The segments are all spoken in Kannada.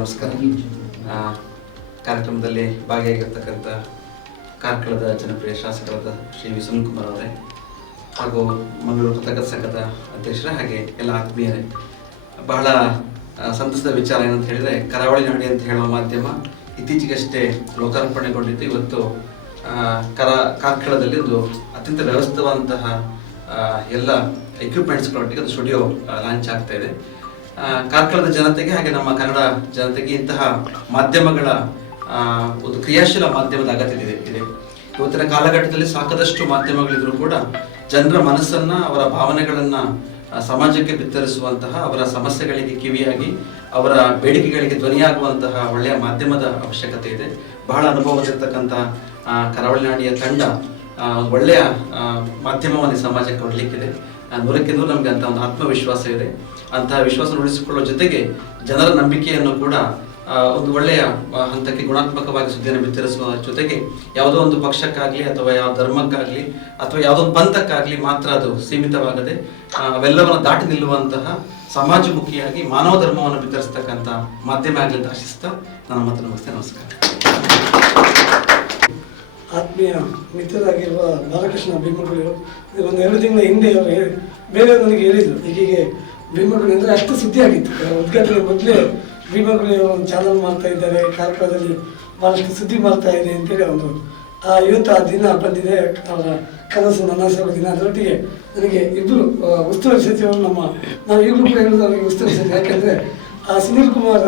ನಮಸ್ಕಾರ. ಕಾರ್ಯಕ್ರಮದಲ್ಲಿ ಭಾಗಿಯಾಗಿರ್ತಕ್ಕಂಥ ಕಾರ್ಕಳದ ಜನಪ್ರಿಯ ಶಾಸಕರಾದ ಶ್ರೀ ವಿ ಕುಮಾರ್ ಅವರೇ ಹಾಗೂ ಮಂಗಳೂರು ಪತ್ರಕರ್ತರ ಸಂಘದ ಅಧ್ಯಕ್ಷರ ಹಾಗೆ ಎಲ್ಲ ಆತ್ಮೀಯರೇ. ಬಹಳ ಸಂತಸದ ವಿಚಾರ ಏನಂತ ಹೇಳಿದರೆ ಕರಾವಳಿ ನಾಡಿ ಅಂತ ಹೇಳುವ ಮಾಧ್ಯಮ ಇತ್ತೀಚೆಗಷ್ಟೇ ಲೋಕಾರ್ಪಣೆಗೊಂಡಿದ್ದು ಇವತ್ತು ಕರ, ಕಾರ್ಕಳದಲ್ಲಿ ಒಂದು ಅತ್ಯಂತ ವ್ಯವಸ್ಥಿತವಾದಂತಹ ಎಲ್ಲ ಎಕ್ವಿಪ್ಮೆಂಟ್ಸ್ಗಳೊಟ್ಟಿಗೆ ಒಂದು ಸ್ಟುಡಿಯೋ ಲಾಂಚ್ ಆಗ್ತಾ ಇದೆ. ಕಾರ್ಕಳದ ಜನತೆಗೆ ಹಾಗೆ ನಮ್ಮ ಕನ್ನಡ ಜನತೆಗೆ ಇಂತಹ ಮಾಧ್ಯಮಗಳ ಒಂದು ಕ್ರಿಯಾಶೀಲ ಮಾಧ್ಯಮದ ಅಗತ್ಯತೆ ಇದೆ ಇವತ್ತಿನ ಕಾಲಘಟ್ಟದಲ್ಲಿ ಸಾಕಷ್ಟು ಮಾಧ್ಯಮಗಳಿದ್ರು ಕೂಡ ಜನರ ಮನಸ್ಸನ್ನ ಅವರ ಭಾವನೆಗಳನ್ನ ಸಮಾಜಕ್ಕೆ ಬಿತ್ತರಿಸುವಂತಹ ಅವರ ಸಮಸ್ಯೆಗಳಿಗೆ ಕಿವಿಯಾಗಿ ಅವರ ಬೇಡಿಕೆಗಳಿಗೆ ಧ್ವನಿಯಾಗುವಂತಹ ಒಳ್ಳೆಯ ಮಾಧ್ಯಮದ ಅವಶ್ಯಕತೆ ಇದೆ. ಬಹಳ ಅನುಭವದಿರ್ತಕ್ಕಂಥ ಆ, ಕರಾವಳಿ ನಾಡಿಯ ತಂಡ ಒಳ್ಳೆಯ ಮಾಧ್ಯಮವನ್ನು ಸಮಾಜಕ್ಕೆ ಕೊಡಲಿಕ್ಕಿದೆ. ನೂರಕ್ಕೆ ನೂರು ನಮಗೆ ಅಂತ ಒಂದು ಆತ್ಮವಿಶ್ವಾಸ ಇದೆ. ಅಂತಹ ವಿಶ್ವಾಸ ಉಳಿಸಿಕೊಳ್ಳುವ ಜೊತೆಗೆ ಜನರ ನಂಬಿಕೆಯನ್ನು ಕೂಡ ಒಂದು ಒಳ್ಳೆಯ ಹಂತಕ್ಕೆ ಗುಣಾತ್ಮಕವಾಗಿ ಸುದ್ದಿಯನ್ನು ಬಿತ್ತರಿಸುವ ಜೊತೆಗೆ ಯಾವುದೋ ಒಂದು ಪಕ್ಷಕ್ಕಾಗಲಿ ಅಥವಾ ಯಾವ ಧರ್ಮಕ್ಕಾಗಲಿ ಅಥವಾ ಯಾವುದೋ ಒಂದು ಪಂಥಕ್ಕಾಗಲಿ ಮಾತ್ರ ಅದು ಸೀಮಿತವಾಗದೆ ಅವೆಲ್ಲವನ್ನು ದಾಟಿ ನಿಲ್ಲುವಂತಹ ಸಮಾಜಮುಖಿಯಾಗಿ ಮಾನವ ಧರ್ಮವನ್ನು ಬಿತ್ತರಿಸ್ತಕ್ಕಂಥ ಮಾಧ್ಯಮ ಆಗಲಿ ಆಶಿಸ್ತಾ ನನ್ನ ಮಾತು ನಮಸ್ತೆ ನಮಸ್ಕಾರ. ಆತ್ಮೀಯ ಮಿತ್ರರಾಗಿರುವ ಬಾಲಕೃಷ್ಣ ಭೀಮಗಳು ಒಂದು ಎರಡು ತಿಂಗಳ ಹಿಂದೆ ಅವರು ಬೇರೆ ನನಗೆ ಹೇಳಿದರು ಹೀಗೆ ಭೀಮಗುಳಿ ಅಂದರೆ ಅಷ್ಟು ಸುದ್ದಿ ಆಗಿತ್ತು ಉದ್ಘಾಟನೆ ಮೊದಲೇ ಭೀಮಗಳು ಒಂದು ಚಾನಲ್ ಮಾಡ್ತಾ ಇದ್ದಾರೆ, ಕಾರ್ಯಕ್ರಮದಲ್ಲಿ ಭಾಳಷ್ಟು ಸುದ್ದಿ ಮಾಡ್ತಾ ಇದೆ ಅಂತೇಳಿ ಒಂದು, ಆ ಇವತ್ತು ಆ ದಿನ ಬಂದಿದೆ. ಅವರ ಕನಸು ನನಸು ದಿನ. ಅದರೊಟ್ಟಿಗೆ ನನಗೆ ಇಬ್ಬರು ಉಸ್ತುವಾರಿ ಸಚಿವರು ನಮ್ಮ, ನಾವು ಈಗಲೂ ಕೂಡ ಹೇಳೋದು ಅವರಿಗೆ ಉಸ್ತುವಾರಿ ಸಚಿವ ಯಾಕೆಂದರೆ ಆ ಸುನೀಲ್ ಕುಮಾರ್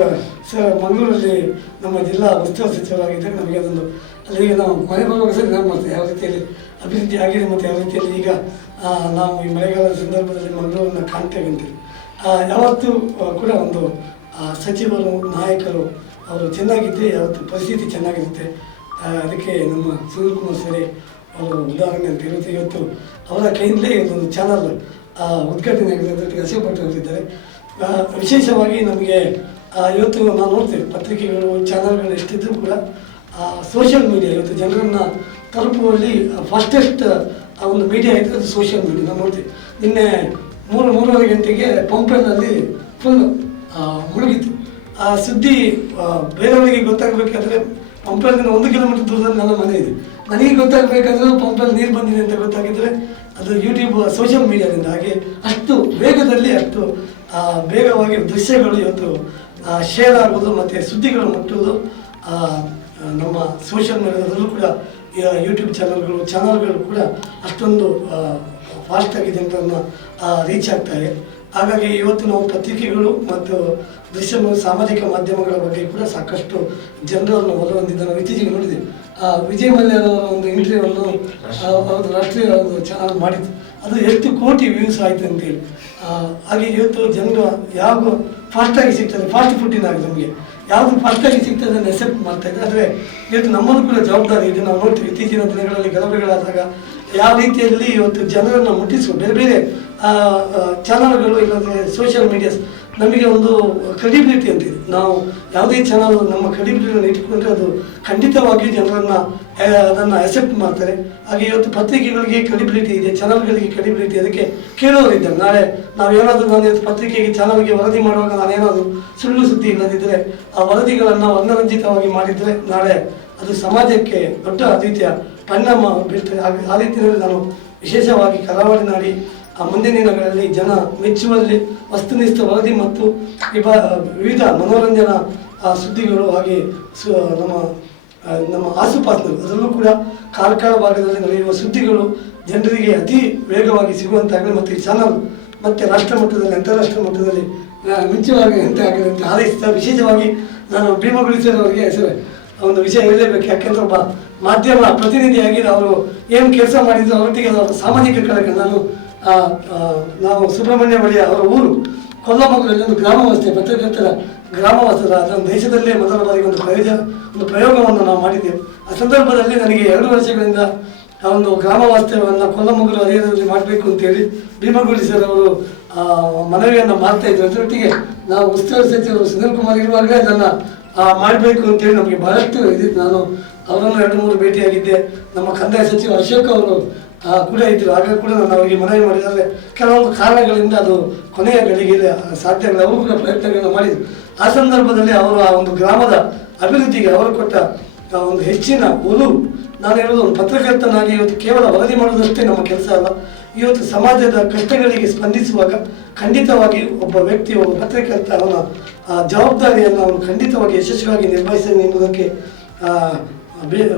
ಸರ್ ಮಂಗಳೂರಲ್ಲಿ ನಮ್ಮ ಜಿಲ್ಲಾ ಉಸ್ತುವಾರಿ ಸಚಿವರಾಗಿದ್ದರೆ ನಮಗೆ ಅದೊಂದು ಅಲ್ಲಿಗೆ ನಾವು ಮನೆ ಬರುವಾಗ ಸರಿ ನಾವು ಮಾಡ್ತೇವೆ. ಯಾವ ರೀತಿಯಲ್ಲಿ ಅಭಿವೃದ್ಧಿ ಆಗಿದೆ ಮತ್ತು ಯಾವ ರೀತಿಯಲ್ಲಿ ಈಗ ನಾವು ಈ ಮಳೆಗಾಲದ ಸಂದರ್ಭದಲ್ಲಿ ಮಂಗಳೂರನ್ನು ಕಾಣ್ತೇವೆ ಅಂತೇಳಿ ಯಾವತ್ತೂ ಕೂಡ ಒಂದು ಆ, ಸಚಿವರು ನಾಯಕರು ಅವರು ಚೆನ್ನಾಗಿದ್ದರೆ ಯಾವತ್ತು ಪರಿಸ್ಥಿತಿ ಚೆನ್ನಾಗಿರುತ್ತೆ. ಅದಕ್ಕೆ ನಮ್ಮ ಸುನೀಲ್ ಕುಮಾರ್ ಸರಿ ಅವರು ಉದಾಹರಣೆ ಅಂತ ಇರುತ್ತೆ ಇವತ್ತು ಅವರ ಕೈಯಿಂದಲೇ ಒಂದು ಚಾನಲ್ ಉದ್ಘಾಟನೆ ಆಗಿದೆ ಅದಕ್ಕೆ ಅವರಿದ್ದಾರೆ ವಿಶೇಷವಾಗಿ ನಮಗೆ ಆ, ಇವತ್ತು ನಾವು ನೋಡ್ತೇವೆ ಪತ್ರಿಕೆಗಳು ಚಾನಲ್ಗಳು ಎಷ್ಟಿದ್ರೂ ಕೂಡ ಸೋಷಿಯಲ್ ಮೀಡಿಯಾ ಇವತ್ತು ಜನರನ್ನು ತಲುಪುವಲ್ಲಿ ಫಾಸ್ಟೆಸ್ಟ್ ಒಂದು ಮೀಡಿಯಾ ಇದ್ದರೆ ಅದು ಸೋಷಿಯಲ್ ಮೀಡಿಯಾ ನಾವು ನೋಡ್ತೀವಿ. ನಿನ್ನೆ ಮೂರು ಮೂರುವರೆ ಗಂಟೆಗೆ ಪಂಪೆನಲ್ಲಿ ಫುಲ್ ಮುಳುಗಿತ್ತು. ಆ ಸುದ್ದಿ ಬೇರೆಯವರಿಗೆ ಗೊತ್ತಾಗಬೇಕಾದ್ರೆ ಪಂಪೆಲ್ಲಿನ ಒಂದು ಕಿಲೋಮೀಟರ್ ದೂರದಲ್ಲಿ ನನ್ನ ಮನೆ ಇದೆ. ನನಗೆ ಗೊತ್ತಾಗಬೇಕಾದ್ರೆ ಪಂಪಲ್ಲಿ ನೀರು ಬಂದಿದೆ ಅಂತ ಗೊತ್ತಾಗಿದ್ರೆ ಅದು ಯೂಟ್ಯೂಬ್ ಸೋಷಿಯಲ್ ಮೀಡಿಯಾದಿಂದ ಹಾಗೆ ಅಷ್ಟು ವೇಗದಲ್ಲಿ ಅಷ್ಟು ವೇಗವಾಗಿ ದೃಶ್ಯಗಳು ಇವತ್ತು ಶೇರ್ ಆಗೋದು ಮತ್ತು ಸುದ್ದಿಗಳು ಮುಟ್ಟುವುದು ಆ, ನಮ್ಮ ಸೋಷಿಯಲ್ ಮೀಡಿಯಾದಲ್ಲೂ ಕೂಡ ಯೂಟ್ಯೂಬ್ ಚಾನಲ್ಗಳು ಚಾನಲ್ಗಳು ಕೂಡ ಅಷ್ಟೊಂದು ಫಾಸ್ಟಾಗಿ ಜನರನ್ನು ರೀಚ್ ಆಗ್ತಾರೆ. ಹಾಗಾಗಿ ಇವತ್ತು ನಾವು ಪತ್ರಿಕೆಗಳು ಮತ್ತು ದೃಶ್ಯ ಸಾಮಾಜಿಕ ಮಾಧ್ಯಮಗಳ ಬಗ್ಗೆ ಕೂಡ ಸಾಕಷ್ಟು ಜನರನ್ನು ಒಲ ಹೊಂದಿದ್ದ ನಾವು ಇತ್ತೀಚೆಗೆ ನೋಡಿದ್ದೀವಿ. ಆ, ವಿಜಯ್ ಮಲ್ಯ ಒಂದು ಇಂಟರ್ವ್ಯೂವನ್ನು ಅವರು ರಾಷ್ಟ್ರೀಯ ಒಂದು ಚಾನಲ್ ಮಾಡಿತ್ತು ಅದು ಎಷ್ಟು ಕೋಟಿ ವ್ಯೂಸ್ ಆಯಿತು ಅಂತೇಳಿ. ಹಾಗೆ ಇವತ್ತು ಜನರು ಯಾವ ಫಾಸ್ಟಾಗಿ ಸಿಗ್ತದೆ ಫಾಸ್ಟ್ ಫುಡ್ಡಿನ ಆಗಿದೆ ನಮಗೆ. ಯಾವುದು ಫಾಸ್ಟಾಗಿ ಸಿಗ್ತದೆ ಅಂತ ಎಸೆಪ್ಟ್ ಮಾಡ್ತಾ ಇದ್ದಾರೆ. ಆದರೆ ಇವತ್ತು ನಮ್ಮನ್ನು ಕೂಡ ಜವಾಬ್ದಾರಿ ಇದೆ. ನಾವು ನೋಡ್ತೀವಿ ಇತ್ತೀಚಿನ ದಿನಗಳಲ್ಲಿ ಗಲಭೆಗಳಾದಾಗ ಯಾವ ರೀತಿಯಲ್ಲಿ ಇವತ್ತು ಜನರನ್ನು ಮುಟ್ಟಿಸುವ ಬೇರೆ ಬೇರೆ ಚಾನಲ್ಗಳು ಇಲ್ಲದೆ ಸೋಷಿಯಲ್ ಮೀಡಿಯಾಸ್ ನಮಗೆ ಒಂದು ಕ್ರೆಡಿಬಿಲಿಟಿ ಅಂತ ಇದೆ. ನಾವು ಯಾವುದೇ ಚಾನಲ್ ನಮ್ಮ ಕ್ರೆಡಿಬಿಲಿಟಿಯನ್ನು ಇಟ್ಕೊಂಡ್ರೆ ಅದು ಖಂಡಿತವಾಗಿ ಜನರನ್ನು ಅದನ್ನು ಅಕ್ಸೆಪ್ಟ್ ಮಾಡ್ತಾರೆ. ಹಾಗೆ ಇವತ್ತು ಪತ್ರಿಕೆಗಳಿಗೆ ಕ್ರೆಡಿಬಿಲಿಟಿ ಇದೆ ಚಾನಲ್ಗಳಿಗೆ ಕ್ರೆಡಿಬಿಲಿಟಿ ಅದಕ್ಕೆ ಕೇಳೋರಿದ್ದಾರೆ. ನಾಳೆ ನಾವು ಏನಾದರೂ ನಾನು ಇವತ್ತು ಪತ್ರಿಕೆಗೆ ಚಾನಲ್ಗೆ ವರದಿ ಮಾಡುವಾಗ ನಾನೇನಾದರೂ ಸುಳ್ಳು ಸುದ್ದಿ ಇಲ್ಲದಿದ್ದರೆ ಆ ವರದಿಗಳನ್ನು ವರ್ಣರಂಜಿತವಾಗಿ ಮಾಡಿದರೆ ನಾಳೆ ಅದು ಸಮಾಜಕ್ಕೆ ದೊಡ್ಡ ರೀತಿಯ ಬೀಳ್ತದೆ ಹಾಗೆ ಆ ರೀತಿಯಲ್ಲಿ ನಾನು ವಿಶೇಷವಾಗಿ ಕರಾವಳಿ ನಾಡಿ, ಆ ಮುಂದಿನ ದಿನಗಳಲ್ಲಿ ಜನ ಮೆಚ್ಚುವಲ್ಲಿ ವಸ್ತುನಿಷ್ಠ ವರದಿ ಮತ್ತು ವಿಭಾ ವಿವಿಧ ಮನೋರಂಜನಾ ಸುದ್ದಿಗಳು ಹಾಗೆ ಸು ನಮ್ಮ ನಮ್ಮ ಆಸುಪಾಸಿನಲ್ಲಿ, ಅದರಲ್ಲೂ ಕೂಡ ಕಾರ್ಕಳ ಭಾಗದಲ್ಲಿ ನಡೆಯುವ ಸುದ್ದಿಗಳು ಜನರಿಗೆ ಅತಿ ವೇಗವಾಗಿ ಸಿಗುವಂತಾಗಲಿ ಮತ್ತು ಈ ಚಾನಲ್ ಮತ್ತು ರಾಷ್ಟ್ರ ಮಟ್ಟದಲ್ಲಿ, ಅಂತಾರಾಷ್ಟ್ರ ಮಟ್ಟದಲ್ಲಿ ಮಿಂಚುವಾಗಿ ಅಂತ ಆಗಲಿ ಅಂತ ಹಾರೈಸ್ತಾ ವಿಶೇಷವಾಗಿ ನಾನು ಭೀಮಗೊಳಿಸಿದವರಿಗೆ ಒಂದು ವಿಷಯ ಹೇಳಲೇಬೇಕು. ಯಾಕೆಂದ್ರೆ ಒಬ್ಬ ಮಾಧ್ಯಮ ಪ್ರತಿನಿಧಿಯಾಗಿ ಅವರು ಏನು ಕೆಲಸ ಮಾಡಿದ್ರು ಅವರೊಟ್ಟಿಗೆ ಅವರು ಸಾಮಾಜಿಕ ಕಾರ್ಯಕ್ರಮ. ನಾನು ನಾವು ಸುಬ್ರಹ್ಮಣ್ಯ ಬಳಿಯ ಅವರ ಊರು ಕೊಲ್ಲಮಗಲಲ್ಲಿ ಒಂದು ಗ್ರಾಮವಾಸ್ತೆ ಪತ್ರಕರ್ತರ ಗ್ರಾಮವಾಸದ ಅದನ್ನು ದೇಶದಲ್ಲೇ ಮೊದಲ ಬಾರಿಗೆ ಒಂದು ಪ್ರಯೋಜ, ಒಂದು ಪ್ರಯೋಗವನ್ನು ನಾವು ಮಾಡಿದ್ದೇವೆ. ಆ ಸಂದರ್ಭದಲ್ಲಿ ನನಗೆ ಎರಡು ವರ್ಷಗಳಿಂದ ಆ ಒಂದು ಗ್ರಾಮವಾಸ್ತವ್ಯವನ್ನು ಕೊಲ್ಲಮಗಲು ಹರಿಹರದಲ್ಲಿ ಮಾಡಬೇಕು ಅಂತೇಳಿ ಭೀಮಗುಳಿ ಸರ್ ಅವರು ಮನವಿಯನ್ನು ಮಾಡ್ತಾ ಇದ್ರು. ಅದರೊಟ್ಟಿಗೆ ನಾವು ಉಸ್ತುವಾರಿ ಸಚಿವರು ಸುನೀಲ್ ಕುಮಾರ್ ಇರುವಾಗಲೇ ಅದನ್ನು ಮಾಡಬೇಕು ಅಂತೇಳಿ ನಮಗೆ ಬಹಳಷ್ಟು ಇದಿತ್ತು ನಾನು ಅವರನ್ನು ಎರಡು ಮೂರು ಭೇಟಿಯಾಗಿದ್ದೆ. ನಮ್ಮ ಕಂದಾಯ ಸಚಿವ ಅಶೋಕ್ ಅವರು ಕೂಡ ಇದ್ದರು ಆಗ ಕೂಡ ನಾನು ಅವರಿಗೆ ಮನವಿ ಮಾಡಿದರೆ ಕೆಲವೊಂದು ಕಾರಣಗಳಿಂದ ಅದು ಕೊನೆಯ ಗಳಿಗೆಯಲ್ಲಿ ಸಾಧ್ಯ ಅವರು ಕೂಡ ಪ್ರಯತ್ನಗಳನ್ನು ಮಾಡಿದರು. ಆ ಸಂದರ್ಭದಲ್ಲಿ ಅವರು ಆ ಒಂದು ಗ್ರಾಮದ ಅಭಿವೃದ್ಧಿಗೆ ಅವರು ಕೊಟ್ಟ ಒಂದು ಹೆಚ್ಚಿನ ಒಲವು ನಾನು ಹೇಳೋದು ಪತ್ರಕರ್ತನಾಗಿ ಇವತ್ತು ಕೇವಲ ವರದಿ ಮಾಡೋದಷ್ಟೇ ನಮ್ಮ ಕೆಲಸ ಅಲ್ಲ. ಇವತ್ತು ಸಮಾಜದ ಕಷ್ಟಗಳಿಗೆ ಸ್ಪಂದಿಸುವಾಗ ಖಂಡಿತವಾಗಿ ಒಬ್ಬ ವ್ಯಕ್ತಿ, ಒಬ್ಬ ಪತ್ರಕರ್ತ ಅವನ, ಆ, ಜವಾಬ್ದಾರಿಯನ್ನು ಅವನು ಖಂಡಿತವಾಗಿ ಯಶಸ್ವಿಯಾಗಿ ನಿರ್ವಹಿಸಲಿ ಎಂಬುದಕ್ಕೆ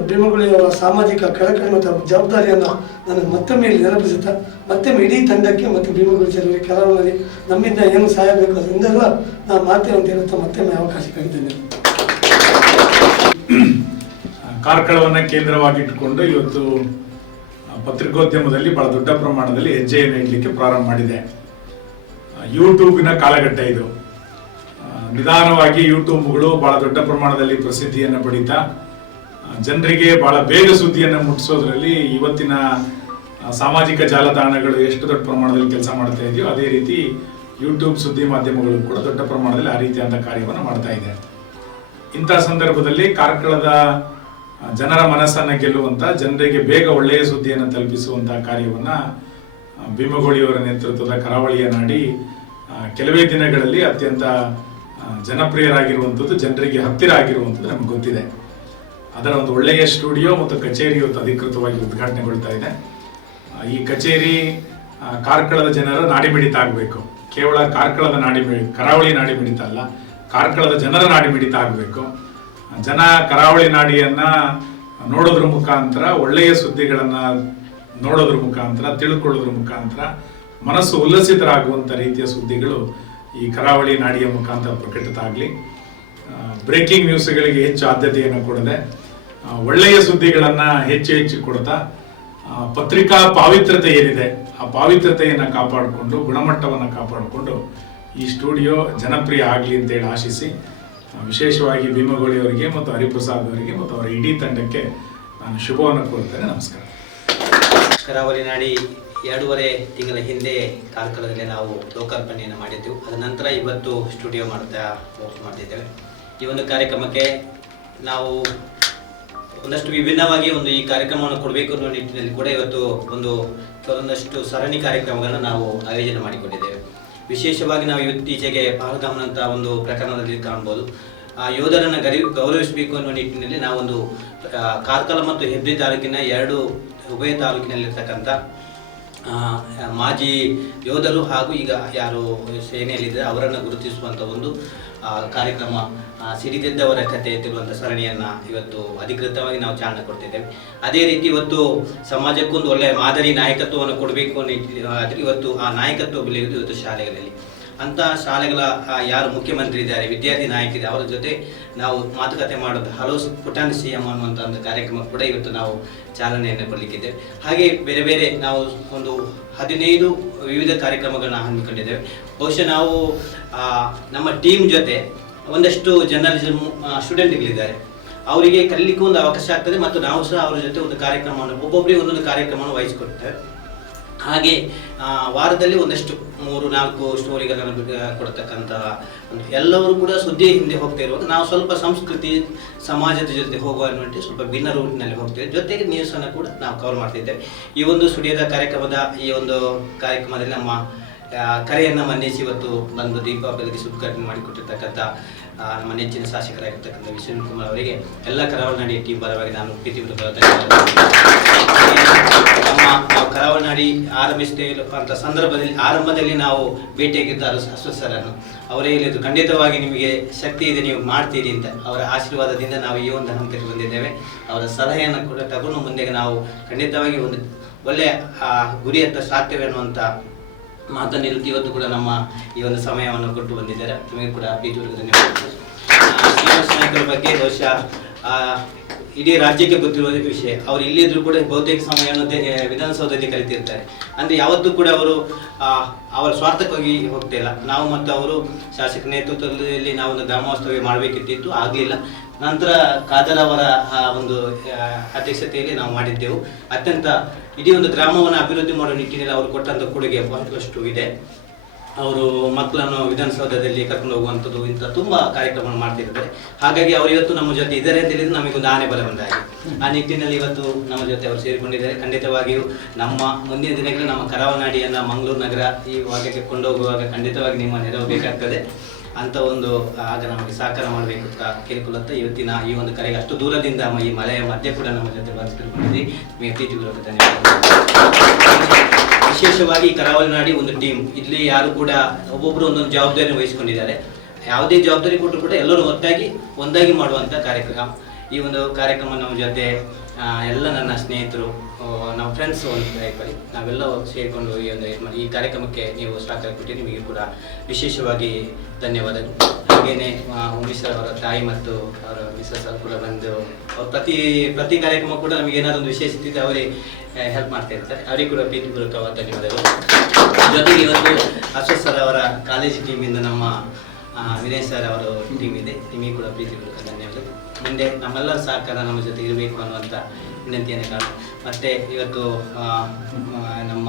ಭೀಮಗುಳಿಯವರ ಸಾಮಾಜಿಕ ಕಳಕಳಿ ಮತ್ತು ಜವಾಬ್ದಾರಿಯನ್ನು ನನಗೆ ಮತ್ತೊಮ್ಮೆ ಇಲ್ಲಿ ನೆನಪಿಸುತ್ತಾ, ಮತ್ತೊಮ್ಮೆ ಇಡೀ ತಂಡಕ್ಕೆ ಮತ್ತು ಭೀಮಗುಳಿ ಜನರಿಗೆ ಕೆಲವರಲ್ಲಿ ನಮ್ಮಿಂದ ಏನು ಸಹಾಯ ಬೇಕು ಅದರಿಂದೆಲ್ಲ ನಾನು ಮಾತೆ ಅಂತ ಹೇಳುತ್ತಾ ಮತ್ತೊಮ್ಮೆ ಅವಕಾಶಕ್ಕಾಗಿದ್ದೇನೆ ಕಾರ್ಕಳವನ್ನು ಕೇಂದ್ರವಾಗಿಟ್ಟುಕೊಂಡು ಇವತ್ತು ಪತ್ರಿಕೋದ್ಯಮದಲ್ಲಿ ಬಹಳ ದೊಡ್ಡ ಪ್ರಮಾಣದಲ್ಲಿ ಹೆಜ್ಜೆಯನ್ನು ಇಡಲಿಕ್ಕೆ ಪ್ರಾರಂಭ ಮಾಡಿದೆ. ಯೂಟ್ಯೂಬಿನ ಕಾಲಘಟ್ಟ ಇದು. ನಿಧಾನವಾಗಿ ಯೂಟ್ಯೂಬ್ಗಳು ಬಹಳ ದೊಡ್ಡ ಪ್ರಮಾಣದಲ್ಲಿ ಪ್ರಸಿದ್ಧಿಯನ್ನು ಪಡೀತಾ. ಜನರಿಗೆ ಬಹಳ ಬೇಗ ಸುದ್ದಿಯನ್ನು ಮುಟ್ಟಿಸೋದ್ರಲ್ಲಿ ಇವತ್ತಿನ ಸಾಮಾಜಿಕ ಜಾಲತಾಣಗಳು ಎಷ್ಟು ದೊಡ್ಡ ಪ್ರಮಾಣದಲ್ಲಿ ಕೆಲಸ ಮಾಡ್ತಾ ಇದೆಯೋ ಅದೇ ರೀತಿ ಯೂಟ್ಯೂಬ್ ಸುದ್ದಿ ಮಾಧ್ಯಮಗಳು ಕೂಡ ದೊಡ್ಡ ಪ್ರಮಾಣದಲ್ಲಿ ಆ ರೀತಿಯಾದ ಕಾರ್ಯವನ್ನು ಮಾಡ್ತಾ ಇದೆ. ಇಂಥ ಸಂದರ್ಭದಲ್ಲಿ ಕಾರ್ಕಳದ ಜನರ ಮನಸ್ಸನ್ನ ಗೆಲ್ಲುವಂತ, ಜನರಿಗೆ ಬೇಗ ಒಳ್ಳೆಯ ಸುದ್ದಿಯನ್ನು ತಲುಪಿಸುವಂಥ ಕಾರ್ಯವನ್ನ ಭೀಮಗೋಳಿಯವರ ನೇತೃತ್ವದ ಕರಾವಳಿಯ ನಾಡಿ ಕೆಲವೇ ದಿನಗಳಲ್ಲಿ ಅತ್ಯಂತ ಜನಪ್ರಿಯರಾಗಿರುವಂಥದ್ದು, ಜನರಿಗೆ ಹತ್ತಿರ ಆಗಿರುವಂಥದ್ದು ನಮ್ಗೆ ಗೊತ್ತಿದೆ. ಅದರ ಒಂದು ಒಳ್ಳೆಯ ಸ್ಟುಡಿಯೋ ಮತ್ತು ಕಚೇರಿ ಇವತ್ತು ಅಧಿಕೃತವಾಗಿ ಉದ್ಘಾಟನೆಗೊಳ್ತಾ ಇದೆ. ಈ ಕಚೇರಿ ಕಾರ್ಕಳದ ಜನರ ನಾಡಿಮಿಡಿತ ಆಗಬೇಕು. ಕೇವಲ ಕಾರ್ಕಳದ ನಾಡಿ ಕರಾವಳಿ ನಾಡಿಮಿಡಿತ ಅಲ್ಲ, ಕಾರ್ಕಳದ ಜನರ ನಾಡಿಮಿಡಿತ ಆಗಬೇಕು. ಜನ ಕರಾವಳಿ ನಾಡಿಯನ್ನ ನೋಡೋದ್ರ ಮುಖಾಂತರ, ಒಳ್ಳೆಯ ಸುದ್ದಿಗಳನ್ನ ನೋಡೋದ್ರ ಮುಖಾಂತರ, ತಿಳ್ಕೊಳ್ಳೋದ್ರ ಮುಖಾಂತರ ಮನಸ್ಸು ಉಲ್ಲಸಿತರಾಗುವಂಥ ರೀತಿಯ ಸುದ್ದಿಗಳು ಈ ಕರಾವಳಿ ನಾಡಿಯ ಮುಖಾಂತರ ಪ್ರಕಟಿತ ಆಗಲಿ. ಬ್ರೇಕಿಂಗ್ ನ್ಯೂಸ್ಗಳಿಗೆ ಹೆಚ್ಚು ಆದ್ಯತೆಯನ್ನು ಕೊಡದೆ ಒಳ್ಳೆಯ ಸುದ್ದಿಗಳನ್ನು ಹೆಚ್ಚು ಹೆಚ್ಚು ಕೊಡ್ತಾ ಪತ್ರಿಕಾ ಪಾವಿತ್ರತೆ ಏನಿದೆ, ಆ ಪಾವಿತ್ರತೆಯನ್ನು ಕಾಪಾಡಿಕೊಂಡು, ಗುಣಮಟ್ಟವನ್ನು ಕಾಪಾಡಿಕೊಂಡು ಈ ಸ್ಟುಡಿಯೋ ಜನಪ್ರಿಯ ಆಗಲಿ ಅಂತೇಳಿ ಆಶಿಸಿ ವಿಶೇಷವಾಗಿ ಭೀಮಗೋಳಿ ಅವರಿಗೆ ಮತ್ತು ಹರಿಪ್ರಸಾದ್ ಅವರಿಗೆ ಮತ್ತು ಅವರ ಇಡೀ ತಂಡಕ್ಕೆ ನಾನು ಶುಭವನ್ನು ಕೋರ್ತೇನೆ ನಮಸ್ಕಾರ. ಕರಾವಳಿ ನಾಡಿ ಎರಡೂವರೆ ತಿಂಗಳ ಹಿಂದೆ ಕಾರ್ಕಳದಲ್ಲಿ ನಾವು ಲೋಕಾರ್ಪಣೆಯನ್ನು ಮಾಡಿದ್ದೆವು. ಅದ ನಂತರ ಇವತ್ತು ಸ್ಟುಡಿಯೋ ಮಾಡ್ತಾ ವರ್ಕ್ ಮಾಡ್ತಿದ್ದೇವೆ. ಈ ಒಂದು ಕಾರ್ಯಕ್ರಮಕ್ಕೆ ನಾವು ಒಂದಷ್ಟು ವಿಭಿನ್ನವಾಗಿ ಒಂದು ಈ ಕಾರ್ಯಕ್ರಮವನ್ನು ಕೊಡಬೇಕು ಅನ್ನೋ ನಿಟ್ಟಿನಲ್ಲಿ ಕೂಡ ಇವತ್ತು ಒಂದು ಕೆಲವೊಂದಷ್ಟು ಸರಣಿ ಕಾರ್ಯಕ್ರಮಗಳನ್ನು ನಾವು ಆಯೋಜನೆ ಮಾಡಿಕೊಂಡಿದ್ದೇವೆ. ವಿಶೇಷವಾಗಿ ನಾವು ಇತ್ತೀಚೆಗೆ ಪಹಲ್ಗಾಮ್ ಅಂತ ಒಂದು ಪ್ರಕರಣದಲ್ಲಿ ಕಾಣ್ಬೋದು. ಆ ಯೋಧರನ್ನು ಗರಿ, ಗೌರವಿಸಬೇಕು ಅನ್ನೋ ನಿಟ್ಟಿನಲ್ಲಿ ನಾವೊಂದು ಕಾರ್ಕಳ ಮತ್ತು ಹೆಬ್ರಿ ತಾಲೂಕಿನ ಎರಡು ಉಭಯ ತಾಲೂಕಿನಲ್ಲಿರ್ತಕ್ಕಂಥ ಮಾಜಿ ಯೋಧರು ಹಾಗೂ ಈಗ ಯಾರು ಸೇನೆಯಲ್ಲಿದ್ದಾರೆ ಅವರನ್ನು ಗುರುತಿಸುವಂಥ ಒಂದು ಕಾರ್ಯಕ್ರಮ ಸಿರಿದೆದ್ದವರ ಕಥೆ ಎತ್ತಿರುವಂಥ ಸರಣಿಯನ್ನು ಇವತ್ತು ಅಧಿಕೃತವಾಗಿ ನಾವು ಚಾಲನೆ ಕೊಡ್ತಿದ್ದೇವೆ. ಅದೇ ರೀತಿ ಇವತ್ತು ಸಮಾಜಕ್ಕೊಂದು ಒಳ್ಳೆಯ ಮಾದರಿ ನಾಯಕತ್ವವನ್ನು ಕೊಡಬೇಕು ಅನ್ನೋ ಇವತ್ತು ಆ ನಾಯಕತ್ವ ಬೆಳೆಯುವುದು ಇವತ್ತು ಶಾಲೆಗಳಲ್ಲಿ. ಅಂತ ಶಾಲೆಗಳ ಯಾರು ಮುಖ್ಯಮಂತ್ರಿ ಇದ್ದಾರೆ, ವಿದ್ಯಾರ್ಥಿ ನಾಯಕರಿದ್ದಾರೆ ಅವರ ಜೊತೆ ನಾವು ಮಾತುಕತೆ ಮಾಡೋದು ಹಲೋ ಪುಟಾಣಿ ಸಿ ಎಂ ಅನ್ನುವಂಥ ಒಂದು ಕಾರ್ಯಕ್ರಮ ಕೂಡ ಇವತ್ತು ನಾವು ಚಾಲನೆಯನ್ನು ಕೊಡಲಿಕ್ಕಿದ್ದೇವೆ ಹಾಗೆ ಬೇರೆ ಬೇರೆ ನಾವು ಒಂದು ಹದಿನೈದು ವಿವಿಧ ಕಾರ್ಯಕ್ರಮಗಳನ್ನ ಹಮ್ಮಿಕೊಂಡಿದ್ದೇವೆ. ಬಹುಶಃ ನಾವು ನಮ್ಮ ಟೀಮ್ ಜೊತೆ ಒಂದಷ್ಟು ಜರ್ನಲಿಸಮ್ ಸ್ಟೂಡೆಂಟ್ಗಳಿದ್ದಾರೆ ಅವರಿಗೆ ಕಲಿಲಿಕ್ಕೂ ಒಂದು ಅವಕಾಶ ಆಗ್ತದೆ ಮತ್ತು ನಾವು ಸಹ ಅವರ ಜೊತೆ ಒಂದು ಕಾರ್ಯಕ್ರಮವನ್ನು, ಒಬ್ಬೊಬ್ಬರಿಗೆ ಒಂದೊಂದು ಕಾರ್ಯಕ್ರಮವನ್ನು ವಹಿಸಿಕೊಡ್ತೇವೆ. ಹಾಗೆ ವಾರದಲ್ಲಿ ಒಂದಷ್ಟು, ಮೂರು, ನಾಲ್ಕು ಸ್ಟೋರಿಗಳನ್ನು ಕೊಡ್ತಕ್ಕಂಥ ಎಲ್ಲರೂ ಕೂಡ ಸುದ್ದಿ ಹಿಂದೆ ಹೋಗ್ತಾ ಇರುವಾಗ ನಾವು ಸ್ವಲ್ಪ ಸಂಸ್ಕೃತಿ, ಸಮಾಜದ ಜೊತೆ ಹೋಗುವ ಅನ್ನುವಂತೆ ಸ್ವಲ್ಪ ಭಿನ್ನ ರೂಟ್ನಲ್ಲಿ ಹೋಗ್ತೇವೆ ಜೊತೆಗೆ ನ್ಯೂಸನ್ನು ಕೂಡ ನಾವು ಕವರ್ ಮಾಡ್ತಿದ್ದೇವೆ ಈ ಒಂದು ಸ್ಟುಡಿಯೋದ ಕಾರ್ಯಕ್ರಮದ, ಈ ಒಂದು ಕಾರ್ಯಕ್ರಮದಲ್ಲಿ ನಮ್ಮ ಕರೆಯನ್ನು ಮನ್ನಿಸಿ ಇವತ್ತು ಬಂದು ದೀಪ ಬೆಳಗಿಸಿ ಉದ್ಘಾಟನೆ ಮಾಡಿಕೊಟ್ಟಿರ್ತಕ್ಕಂಥ ನಮ್ಮ ನೆಚ್ಚಿನ ಶಾಸಕರಾಗಿರ್ತಕ್ಕಂಥ ವಿಶ್ವನ್ ಕುಮಾರ್ ಅವರಿಗೆ, ಎಲ್ಲ ಕರಾವಳಿ ನಾಡಿಯ ಟೀಮ್ ಪರವಾಗಿ ನಾನು ಪ್ರೀತಿಪೂರ್ವಕ ನಮ್ಮ ನಾವು ಕರಾವಳಿ ನಾಡಿ ಆರಂಭಿಸ್ತೇವೆ ಅಂತ ಸಂದರ್ಭದಲ್ಲಿ ಆರಂಭದಲ್ಲಿ ನಾವು ಭೇಟಿಯಾಗಿದ್ದಾರೆ ಅಶ್ವಥ್ ಸರ್ರನ್ನು ಅವರೇ ಹೇಳಿದ್ರು, ಖಂಡಿತವಾಗಿ ನಿಮಗೆ ಶಕ್ತಿ ಇದೆ, ನೀವು ಮಾಡ್ತೀರಿ ಅಂತ. ಅವರ ಆಶೀರ್ವಾದದಿಂದ ನಾವು ಈ ಒಂದು ಹಂತಕ್ಕೆ ಬಂದಿದ್ದೇವೆ. ಅವರ ಸಲಹೆಯನ್ನು ಕೂಡ ತಗೊಂಡು ಮುಂದೆ ನಾವು ಖಂಡಿತವಾಗಿ ಒಂದು ಒಳ್ಳೆಯ ಗುರಿಯತ್ತ ಸಾಧ್ಯವೇ ಅನ್ನುವಂಥ ಮಾತನ್ನು ಇವತ್ತು ಕೂಡ ನಮ್ಮ ಈ ಒಂದು ಸಮಯವನ್ನು ಕೊಟ್ಟು ಬಂದಿದ್ದಾರೆ. ನಿಮಗೆ ಕೂಡ ನಾಯ್ಕರ ಬಗ್ಗೆ ಬಹುಶಃ ಇಡೀ ರಾಜ್ಯಕ್ಕೆ ಗೊತ್ತಿರುವ ವಿಷಯ. ಅವರು ಇಲ್ಲಿದ್ರು ಕೂಡ ಬಹುತೇಕ ಸಮಯ ವಿಧಾನಸೌಧದಲ್ಲಿ ಕಲಿತಿರ್ತಾರೆ. ಅಂದ್ರೆ ಯಾವತ್ತೂ ಕೂಡ ಅವರು ಅವರ ಸ್ವಾರ್ಥಕ್ಕಾಗಿ ಹೋಗ್ತಿಲ್ಲ ನಾವು ಮತ್ತು ಅವರು ಶಾಸಕ ನೇತೃತ್ವದಲ್ಲಿ ನಾವು ಒಂದು ಗ್ರಾಮೋತ್ಸವ ಮಾಡಬೇಕಿತ್ತು ಆಗಲಿಲ್ಲ. ನಂತರ ಖಾದರ್ ಅವರ ಒಂದು ಅಧ್ಯಕ್ಷತೆಯಲ್ಲಿ ನಾವು ಮಾಡಿದ್ದೆವು. ಅತ್ಯಂತ ಇಡೀ ಒಂದು ಗ್ರಾಮವನ್ನು ಅಭಿವೃದ್ಧಿ ಮಾಡುವ ನಿಟ್ಟಿನಲ್ಲಿ ಅವರು ಕೊಟ್ಟಂತ ಕೊಡುಗೆ ಬಹಳಷ್ಟು ಇದೆ. ಅವರು ಮಕ್ಕಳನ್ನು ವಿಧಾನಸೌಧದಲ್ಲಿ ಕರ್ಕೊಂಡು ಹೋಗುವಂಥದ್ದು ಇಂಥ ತುಂಬ ಕಾರ್ಯಕ್ರಮ ಮಾಡ್ತಿರ್ತಾರೆ ಹಾಗಾಗಿ ಅವರು ಇವತ್ತು ನಮ್ಮ ಜೊತೆ ಇದ್ದಾರೆ ಅಂತ ಹೇಳಿದ್ರೆ ನಮಗೊಂದು ಆನೆ ಬಲ ಬಂದಾಗಿ ಆ ನಿಟ್ಟಿನಲ್ಲಿ ಇವತ್ತು ನಮ್ಮ ಜೊತೆ ಅವರು ಸೇರಿಕೊಂಡಿದ್ದಾರೆ. ಖಂಡಿತವಾಗಿಯೂ ನಮ್ಮ ಮುಂದಿನ ದಿನಗಳಲ್ಲಿ ನಮ್ಮ ಕರಾವನಾಡಿಯನ್ನು ಮಂಗಳೂರು ನಗರ ಈ ಭಾಗಕ್ಕೆ ಕೊಂಡೋಗುವಾಗ ಖಂಡಿತವಾಗಿ ನಿಮ್ಮ ನೆರವು ಬೇಕಾಗ್ತದೆ. ಅಂತ ಒಂದು, ಆಗ ನಮಗೆ ಸಹಕಾರ ಮಾಡಬೇಕು ಅಂತ ಕೇಳಿಕೊಳ್ಳುತ್ತಾ. ಇವತ್ತಿನ ಈ ಒಂದು ಕರೆಗೆ ಅಷ್ಟು ದೂರದಿಂದ ಈ ಮಲೆಯ ಮಧ್ಯೆ ಕೂಡ ನಮ್ಮ ಜೊತೆ ಬಂದಿದ್ದೀರಿ ಅತಿಥಿ ಪ್ರೀತಿಪೂರ್ವಕ ಧನ್ಯವಾದ ವಿಶೇಷವಾಗಿ ಕರಾವಳಿ ನಾಡಿ ಒಂದು ಟೀಮ್ ಇಲ್ಲಿ ಯಾರು ಕೂಡ ಒಬ್ಬೊಬ್ರು ಒಂದೊಂದು ಜವಾಬ್ದಾರಿ ವಹಿಸಿಕೊಂಡಿದ್ದಾರೆ. ಯಾವುದೇ ಜವಾಬ್ದಾರಿ ಕೊಟ್ಟರು ಕೂಡ ಎಲ್ಲರೂ ಒಟ್ಟಾಗಿ ಒಂದಾಗಿ ಮಾಡುವಂಥ ಕಾರ್ಯಕ್ರಮ. ಈ ಒಂದು ಕಾರ್ಯಕ್ರಮ ನಮ್ಮ ಜೊತೆ ಎಲ್ಲ ನನ್ನ ಸ್ನೇಹಿತರು ನಮ್ಮ ಫ್ರೆಂಡ್ಸ್ ಒಂದು ಕಾರ್ಯಕ್ರಮ. ನಾವೆಲ್ಲ ಸೇರಿಕೊಂಡು ಈ ಒಂದು ಈ ಕಾರ್ಯಕ್ರಮಕ್ಕೆ ನೀವು ಸಹಕಾರ ಕೊಟ್ಟಿರಿ ನಿಮಗೆ ಕೂಡ ವಿಶೇಷವಾಗಿ ಧನ್ಯವಾದಗಳು. ಹಾಗೆಯೇ ಉಮೇಶ್ ಅವರ ತಾಯಿ ಮತ್ತು ಅವರ ಮಿಸಸ್ ಅವರು ಕೂಡ ಬಂದು, ಅವ್ರು ಪ್ರತಿ ಪ್ರತಿ ಕಾರ್ಯಕ್ರಮ ಕೂಡ ನಮಗೆ ಏನಾದ್ರು ಒಂದು ವಿಶೇಷ ಇದ್ದಿದ್ದು ಅವರೇ ಹೆಲ್ಪ್ ಮಾಡ್ತಾ ಇರ್ತಾರೆ. ಅವರಿಗೆ ಕೂಡ ಪ್ರೀತಿಪೂರ್ವಕವಾದ ಧನ್ಯವಾದಗಳು. ಜೊತೆಗೆ ಇವತ್ತು ಅಶೋಕ್ ಸರ್ ಅವರ ಕಾಲೇಜ್ ಟೀಮಿಂದ ನಮ್ಮ ವಿನಯ್ ಸರ್ ಅವರ ಟೀಮ್ ಇದೆ. ನಿಮಗೆ ಕೂಡ ಪ್ರೀತಿಪೂರ್ವಕ ಧನ್ಯವಾದಗಳು. ಮುಂದೆ ನಮ್ಮೆಲ್ಲರ ಸಹಕಾರ ನಮ್ಮ ಜೊತೆ ಇರಬೇಕು ಅನ್ನುವಂಥ ವಿನಂತಿಯನ್ನು ಕಾಣ, ಮತ್ತೆ ಇವತ್ತು ನಮ್ಮ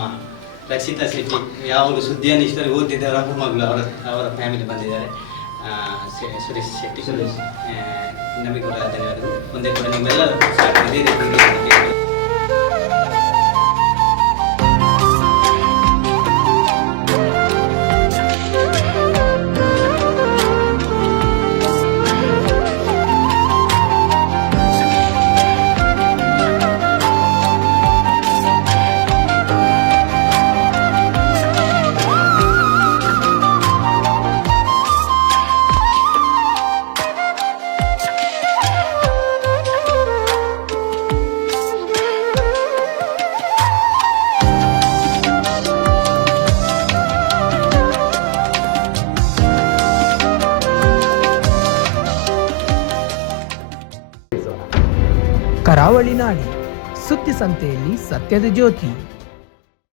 ರಕ್ಷಿತಾ ಶೆಟ್ಟಿ ಯಾವಾಗಲೂ ಸುದ್ದಿಯನ್ನು ಇಷ್ಟರಲ್ಲಿ ಓದ್ತಿದ್ದಾರೆ ಮಗಳು ಅವರ ಅವರ ಫ್ಯಾಮಿಲಿ ಬಂದಿದ್ದಾರೆ. ಸುರೇಶ್ ಶೆಟ್ಟಿ. ನಮಗೆ ಕೂಡ ಧನ್ಯವಾದಗಳು. ಒಂದೇ ಕೂಡ ಇದೇ ರೀತಿ ಸಂತೆಯಲ್ಲಿ ಸತ್ಯದ ಜ್ಯೋತಿ.